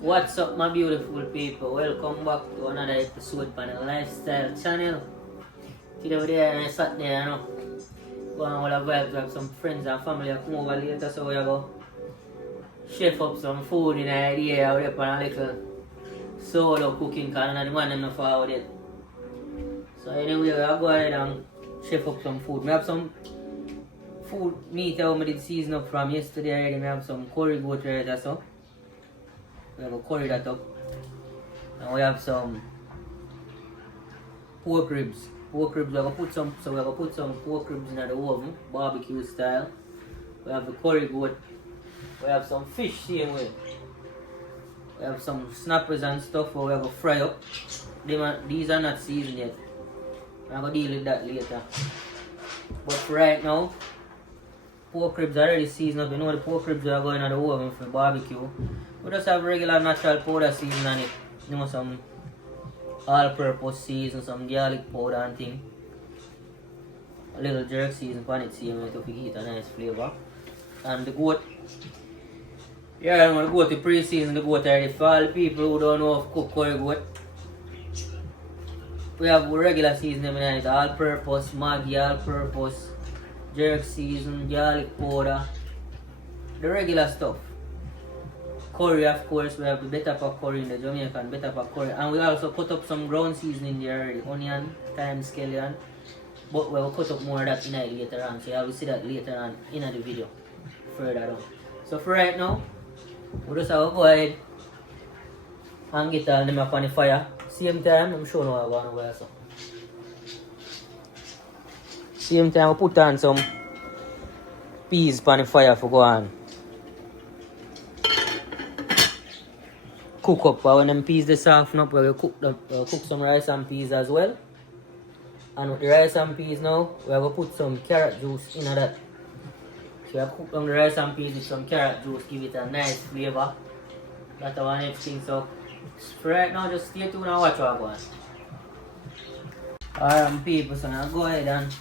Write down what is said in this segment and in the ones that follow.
What's up, my beautiful people? Welcome back to another episode on the Lifestyle channel. Today we're there and I sat there, you know. Go on with the vibes, have some friends and family come over later, so we go chef up some food in the idea. We're up on a little solo cooking, because none of the man them not forward yet. So anyway, we'll go ahead and chef up some food. We have some food meat I did season up from yesterday already. We have some curry goat right so. We have a curry that up. And we have some pork ribs. Pork ribs, we're gonna put some pork ribs in the oven, barbecue style. We have the curry goat. We have some fish same way. We have some snappers and stuff where we're gonna fry up. These are not seasoned yet. I'm gonna deal with that later. But for right now, pork ribs are already seasoned up. You know the pork ribs are going in the oven for barbecue. We just have regular natural powder season on it. You know, some all-purpose season, some garlic powder and thing. A little jerk season on it, same way to get a nice flavor. And the goat. Yeah, I'm gonna go to pre-season the goat already. For all the people who don't know how to cook curry goat, we have regular seasoning in it, all-purpose, Maggi all-purpose, jerk season, garlic powder, the regular stuff. Curry, of course, we have the better for curry in the Jamaican, better for curry. And we also cut up some ground seasoning there already, onion, thyme, scallion. But we'll cut up more of that in it later on, so you will see that later on in the video, further down. So for right now, we just have to go ahead and get all them up on the fire. Same time, I'm showing you what I'm going to wear. So. Same time, we put on some peas on the fire for go on. Cook up. When them peas they soften up, we'll cook some rice and peas as well. And with the rice and peas now, we're going to put some carrot juice in that. So we'll cook down the rice and peas with some carrot juice, give it a nice flavor. That's our next thing. So for right now, just stay tuned and watch what I'm going. Alright people, so now go ahead and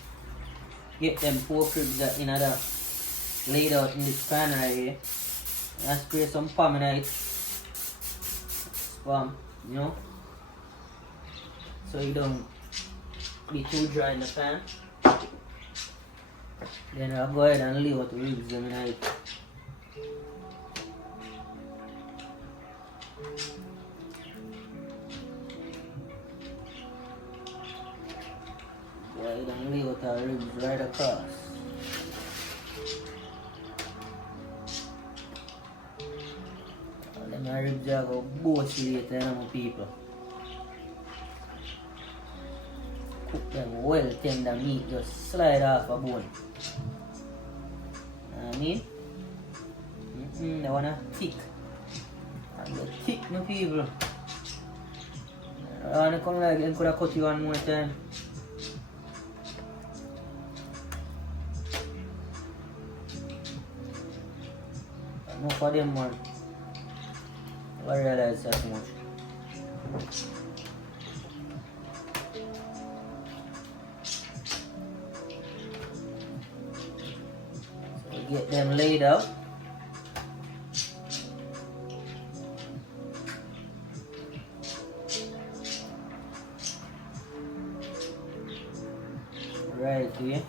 get them pork ribs that in there laid out in this pan right here. And spray some palm in it. You know, so you don't be too dry in the pan. Then I'll go ahead and lay out the ribs in it. Go ahead and lay out our ribs right across. My ribs are going to boast later, you know, people. Cook them well tender meat, just slide off a bone. You know what I mean? They want to thick. And they're thick, my people. I want to come like them could have cut you one more time. Enough for them, man. I realize that much. So we get them laid out. Right here.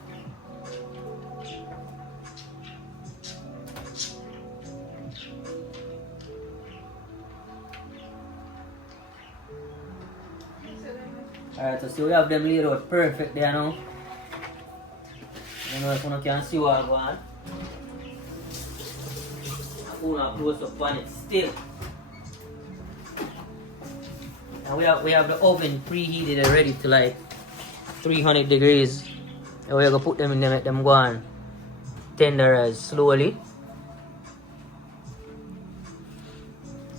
Alright, so we have them laid out perfect there now. I don't know if you can see what I'm going. I'm going to close up on it still. And we have the oven preheated and ready to like 300 degrees. And we're going to put them in there, make them go on tenderize slowly.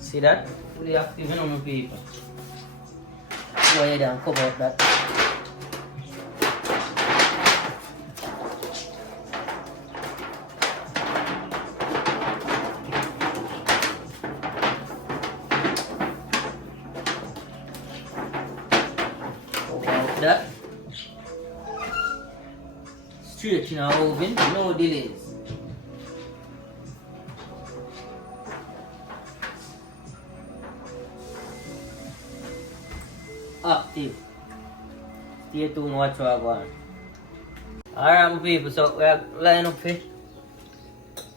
See that? Fully active, you know, my people. Go ahead and cover up that. Cover up that. Straight in our oven, no delays. active. Stay tuned, watch what I go on. Alright, my people, so we are line up for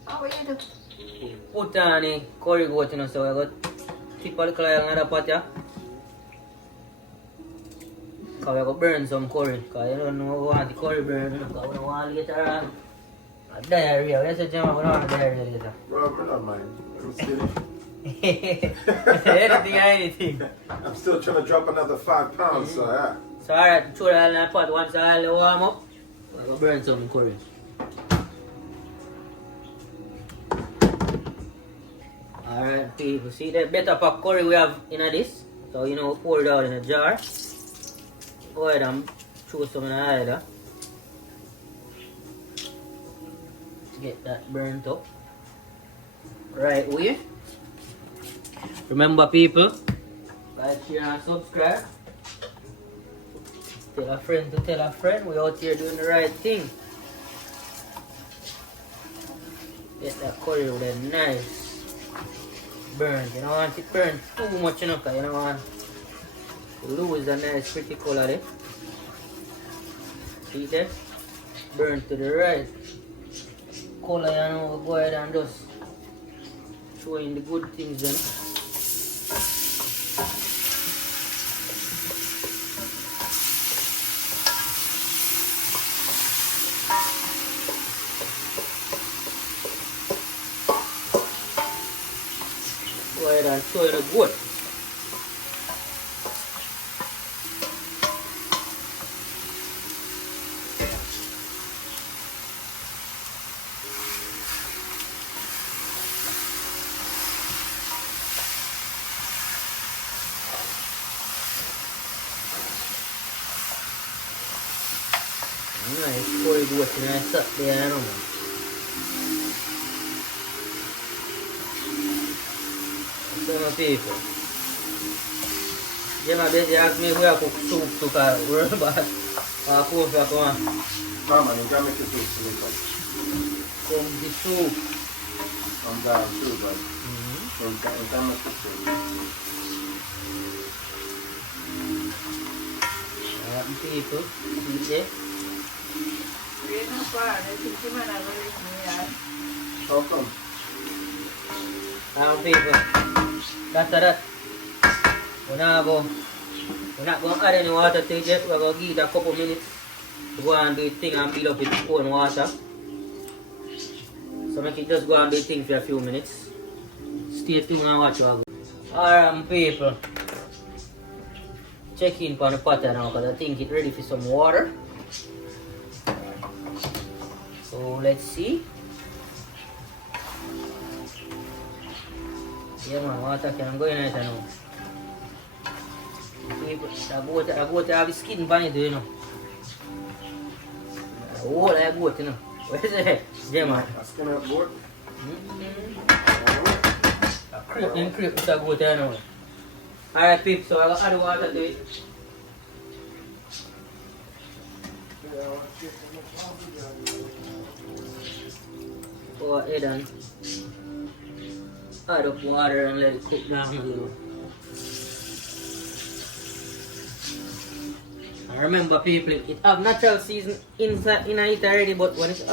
What you do? put on the curry goat, you know, so we got tip a little another pot here. Because we got burn some curry, because you don't know we want the curry burn, because we don't want later on a diarrhea. What you say, Gemma? We don't want a diarrhea later. Bro, I don't mind. I'm still, Anything or anything. I'm still trying to drop another 5 pounds, so yeah. So alright, throw the oil in the pot. Once the oil warm up, we're going to burn some curry. Alright people, see the better pack curry we have in this. So you know, pour it out in a jar. Go ahead and throw some in the oil there. To get that burnt up. Right way. Remember people, like, share and subscribe. Tell a friend to tell a friend, we out here doing the right thing. Get that curry with a nice burn. You don't want it burnt too much enough, because you don't want to lose a nice pretty color there. See there? Burn to the right color, you know, go ahead and just throw in the good things then. Go ahead and throw in the goat. Nice curry goat, nice up there, you know, man. So my people, Gemma basically asked me where I cook soup to, because we're about cook for one. No, man, you gotta make the soup to me, but From the soup. I'm down too, but you gotta make the soup. Alright my people, see there? How come? Now people, after that, we're not going to add any water to it yet. We're going to give it a couple minutes to go and do the thing and build up its own water. So make it just go and do the thing for a few minutes. Stay tuned and watch what I go. Alright people, check in for the pot now, because I think it's ready for some water. So let's see. Yeah man, water can go in it now. I go to have the skin on it, you know. Oh, I go to, you know. What is it? Yeah man. A skin of goat? A crepe and crepe with a goat, you know. Alright peeps, so I'll add water to it. Go ahead and add up water and let it cook down a little. And remember people, it have natural season inside in it already, but when it's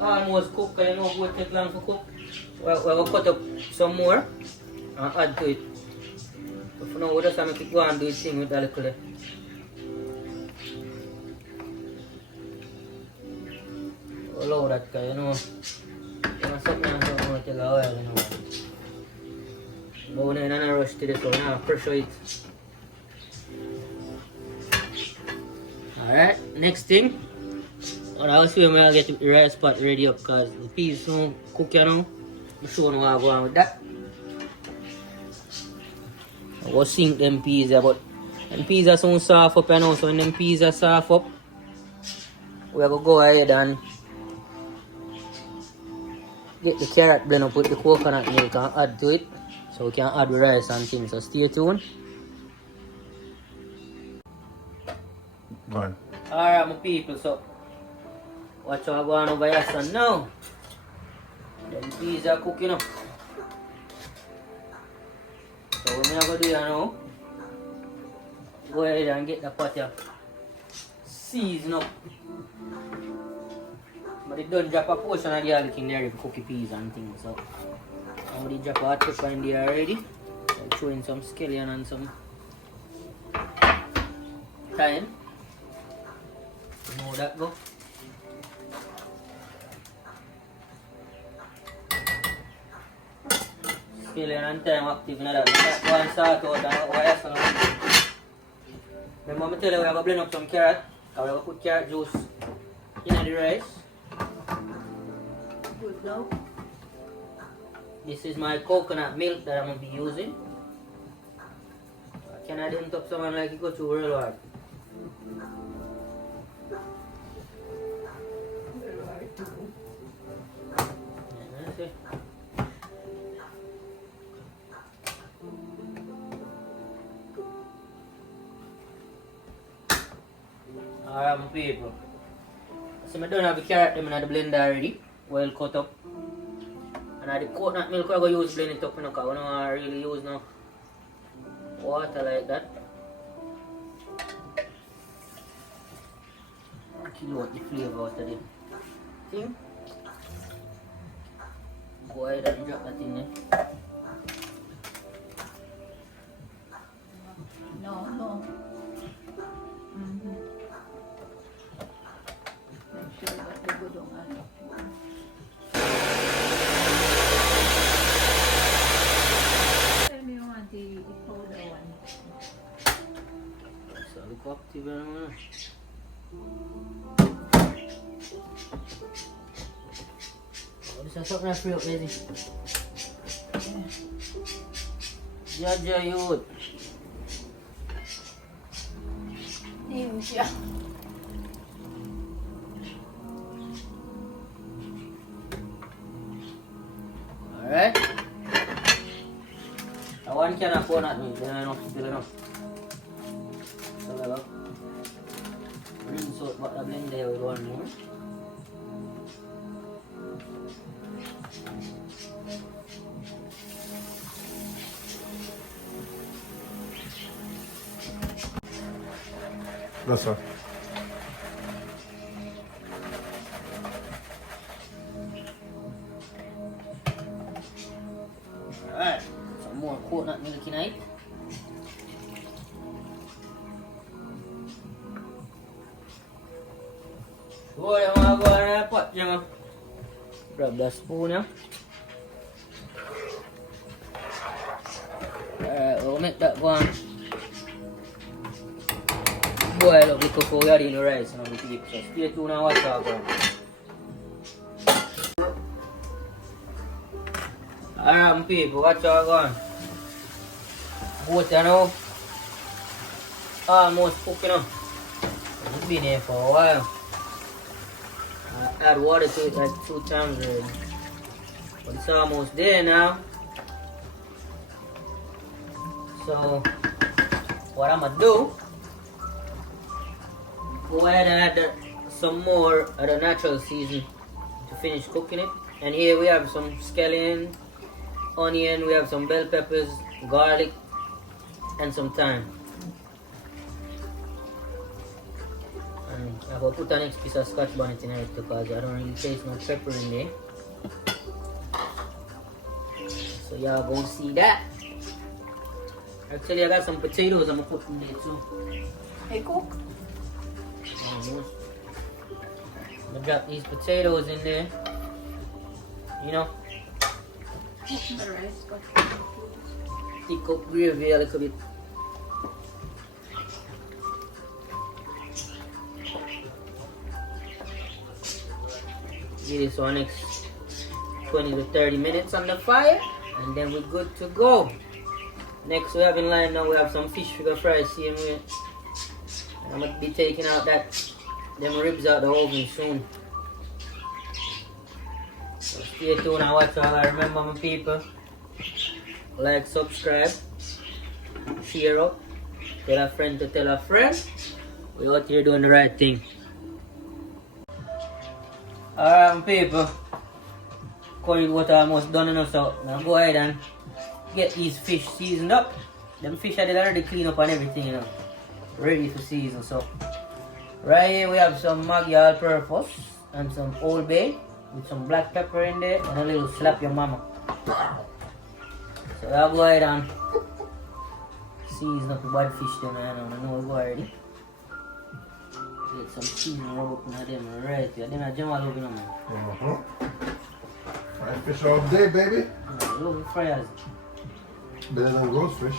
almost cooked, you know it will take long to cook. We'll cut up some more and add to it. So for now we just have to go and do this thing with a little. Allow that guy, you know. Something and something will take a while, you know. But we're not in a rush to this, so we're not pressure it. Alright, next thing. I'll see when I get the rice pot ready up, because the peas don't cook, you know. I'm showing what I go on with that. I will sink them peas there, but them peas are so soft up, you know, so when them peas are soft up, we're going to go ahead and get the carrot blend up with the coconut milk and add to it, so we can add the rice and things, so stay tuned. Right. Alright my people, so watch what I go on over here son now. Them peas are cooking up. So what I'm going to do here now, go ahead and get the pot here. Season up. But it don't drop a portion of the garlic in there, cookie peas and things. So I already drop a hot pepper in there already. So throw in some scallion and some thyme. You know how that go. Scallion and thyme active in that. That go and start out and wire some. Remember I tell you we have to blend up some carrot. We have to put carrot juice in the rice. Good now. This is my coconut milk that I'm going to be using. Can I didn't top someone like it go to real hard? Very hard to do. Yeah, that's it. Alright, my people. So I don't have the carrot them in the blender already. Well cut up. And the coconut milk I go use blend it up because I don't really use no water like that. Kill out the flavour out of the thing. Go ahead and drop that in there. No. Make sure that the good one. Tell me you want the powder one. So look active and this is something I feel busy. Jaja youth. Ninja. Alright. I want can of coconut milk, then enough, still enough. So we go. Rinse out what I blend there with one more. That's all. Alright, some more coconut milk in it. Oh, yang mau go on pot jangan. Grab the spoon ya. Alright, we'll make that one boil up because we are in the rice and we keep so stay tuned and watch out. Alright, people, watch out going. Both you know almost cooking up. It's been here for a while. I add water to it like 2 times already. But it's almost there now. So what I'm gonna do, go ahead and add some more of the natural seasoning to finish cooking it. And here we have some scallion, onion, we have some bell peppers, garlic, and some thyme. And I'm gonna put the next piece of scotch bonnet in it because I don't really taste no pepper in there. So y'all gonna see that. Actually, I got some potatoes I'm gonna put in there too. Hey, cook. I'm gonna drop these potatoes in there. You know, Cook the rice, but thick up gravy a little bit. Give this one next 20 to 30 minutes on the fire, and then we're good to go. Next we have in line now, we have some fish finger fry same way. I'm gonna be taking out them ribs out the oven soon. So stay tuned and watch all. I remember my people, like, subscribe, share out, tell a friend to tell a friend. We're out here doing the right thing. Alright, my people, curry water almost done enough, so now go ahead and get these fish seasoned up. Them fish I did already clean up and everything, you know. ready for season. So right here we have some Maggi all-purpose and some Old Bay with some black pepper in there and a little slap your mama. So I'll go ahead and season up the bad fish then, I don't know go already. Get some season rub up in them right here. Then I jam all over them. Fried fish all day, baby. I love the fryers. Better than roast fish.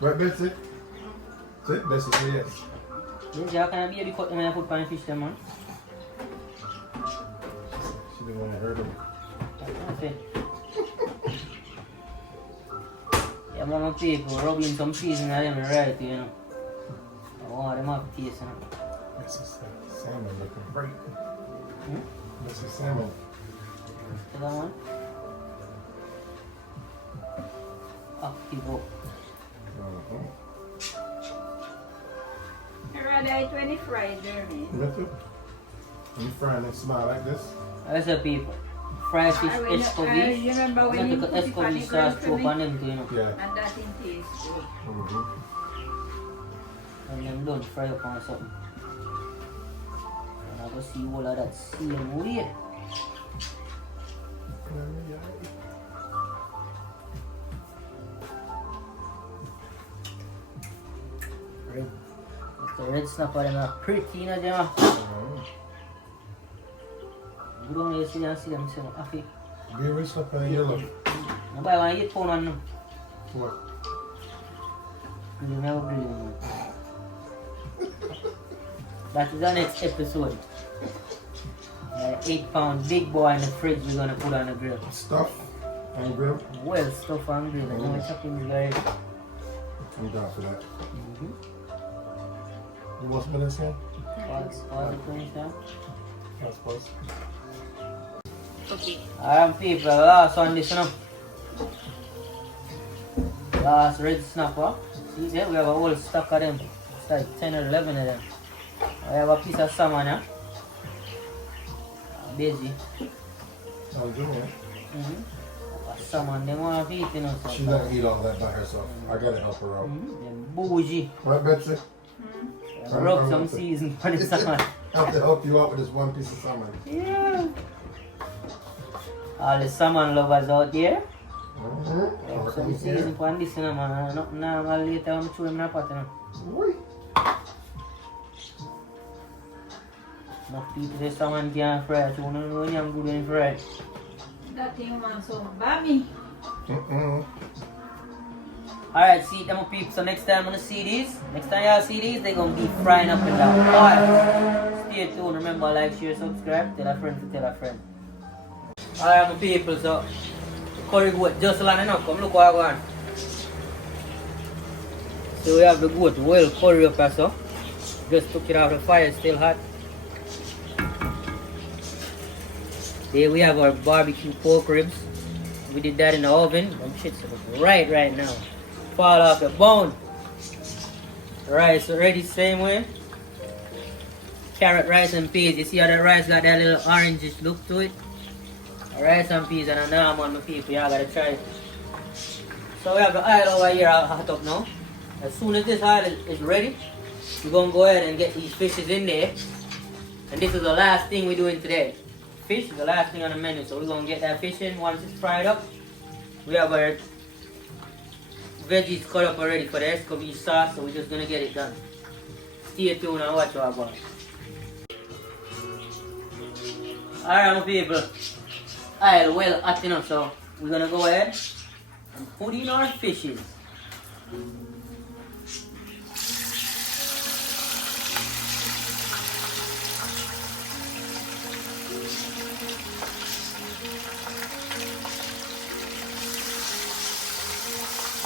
Right, Betsy? See? Betsy say yes. Yes, how can I baby cut them and I put pan fish them, man? She didn't want to hurt him. That's it. Yeah, man, people rubbing some seasoning on them right, you know. I want them up taste, you know. This is salmon looking great. This is salmon. See that one? Up people. I'd rather eat when it's fried, Jeremy. Method? You frying it small like this? That's the people. Fried fish, I escovitch. remember when Then you put put it on escovitch the sauce grill for chop me, on them too, you know. Yeah. and that in taste good. And then done fry up on something. And I go see all of that same way. Red. The red snapper them are pretty, you know, them. Good on you see them, say, Afi. Be rich up in yellow. Nobody want to eat pound on them. What? You never grill them. That is our next episode. 8-pound big boy in the fridge we're gonna put on the grill. Stuff on the grill? Well, stuff on grill. I know what's happening, guys. I'm down for that. What's been this here? What's the point now? That's close. Okay. Alright, people, last one this, you know. Last red snapper. See there, we have a whole stock of them. It's like 10 or 11 of them. I have a piece of salmon here. Busy. Sounds good, man. Salmon, they want to eat, you know. So She doesn't eat all that by herself. I gotta help her out. Them bougie. Right, Betsy? Rub some season on the salmon. I have to help you out with this one piece of salmon. Yeah. All the salmon lovers out there. Rub some season on this, you know, man. Nothing normal later I'm chewing in the pot, you know. Enough people say salmon can't fry, so you don't know when I'm good when fried. That thing wants some bammy. Alright, see them people, so next time when you see these, next time y'all see these, they're gonna be frying up in that oil. Stay tuned, remember like, share, subscribe, tell a friend to tell a friend. Alright my people, so the curry goat just landed enough, come look what I want. So we have the goat well curry up here, so just took it out of the fire, it's still hot. Here we have our barbecue pork ribs. We did that in the oven. Them shits look right now. Fall off the bone. Rice already same way. Carrot, rice and peas. You see how the rice got that little orangish look to it? Rice and peas and a naan on my people. Y'all gotta try it. So we have the oil over here hot up now. As soon as this oil is ready, we're gonna go ahead and get these fishes in there. And this is the last thing we're doing today. Fish is the last thing on the menu, so we're gonna get that fish in. Once it's fried up, we have our veggies cut up already for the escovitch sauce, so we're just gonna get it done. Stay tuned and watch what I got. Alright my people, oil well hot enough, so we're gonna go ahead and put in our fishes.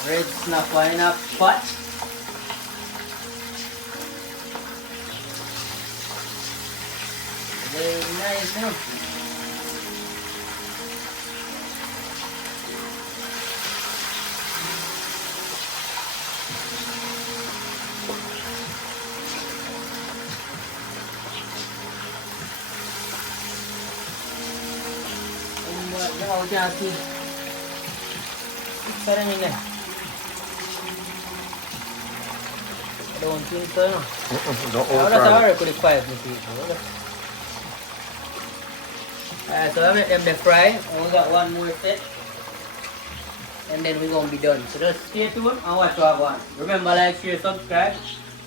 Red snapper in a pot. Very nice, huh? Jangan hujan hati. Sekarang ini. don't think so, no. Don't Now, that's overfry it. alright for the 5 people. Alright, so I let them fry. And we got one more set. And then we're gonna be done. So just stay tuned and watch what I want. Remember, like, share, subscribe.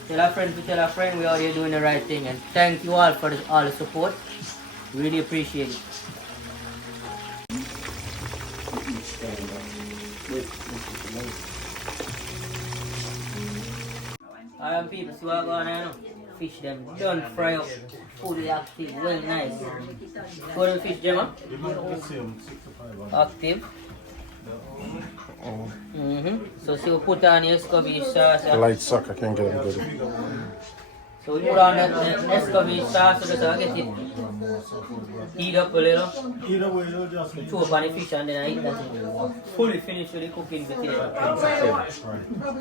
Tell a friend to tell a friend we're out here doing the right thing. And thank you all for all the support. Really appreciate it. Alright people, see what going on now? Fish them done fry up, fully active, well nice. How do you fish them up? Active. So see we put on your escovitch sauce. The light suck, I can't get it good. So we put on the escovitch sauce so just get it heat up a little. Throw up on the fish and then I eat that. Fully finished with the cooking potato.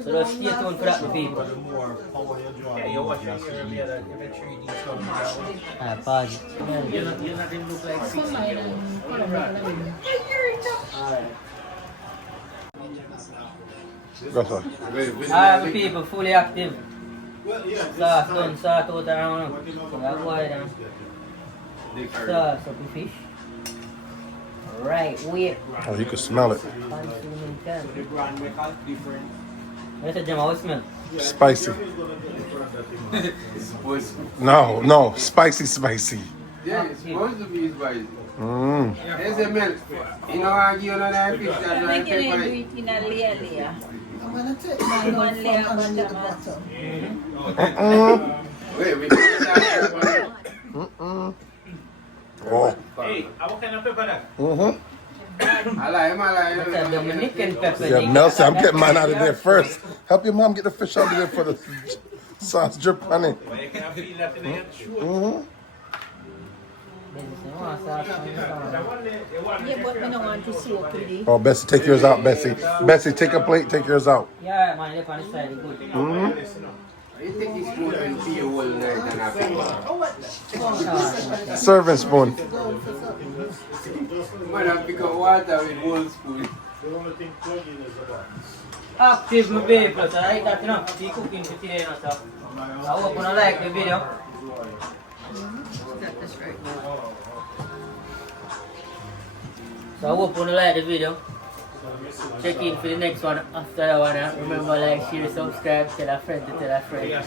So just stay tuned for that people. Pause. You're not going to look like fish. Alright. That's all. Alright people, fully active. Sauce done, sauce out around. So that's why then. Sauce up the fish. Right, wait. Oh, you can smell it. Consuming time. What's the Gemma? What smell? Spicy. No, spicy. Yeah, it's supposed to be spicy. Mmm. There's a milk. You know, I give you another fish that I'm I making it do pepper. it in a layer. I'm gonna take my One layer from under the bottom. bottom. Wait, we can start. Oh. Hey, what kind of pepper that? I like him. What's that Dominican pepper? Yeah, Nelson, I'm getting mine out of there first. Help your mom get the fish out of there for the sauce drip on it. Well, you can feel that in the shoe. Yeah, but we don't want to soak with it. Oh, Bessie, take yours out, Bessie. Bessie, take a plate, take yours out. Yeah, man, look on the side, it's good. You take this spoon and see your whole night and have it. Serving spoon. Man, I pick up water with one spoon. Active, my people, so I eat that, you know, see cooking potato and stuff. I hope you like the video. That's right. So I hope you like the video. Check in for the next one after that one. Remember, like, share, subscribe, tell a friend to tell a friend.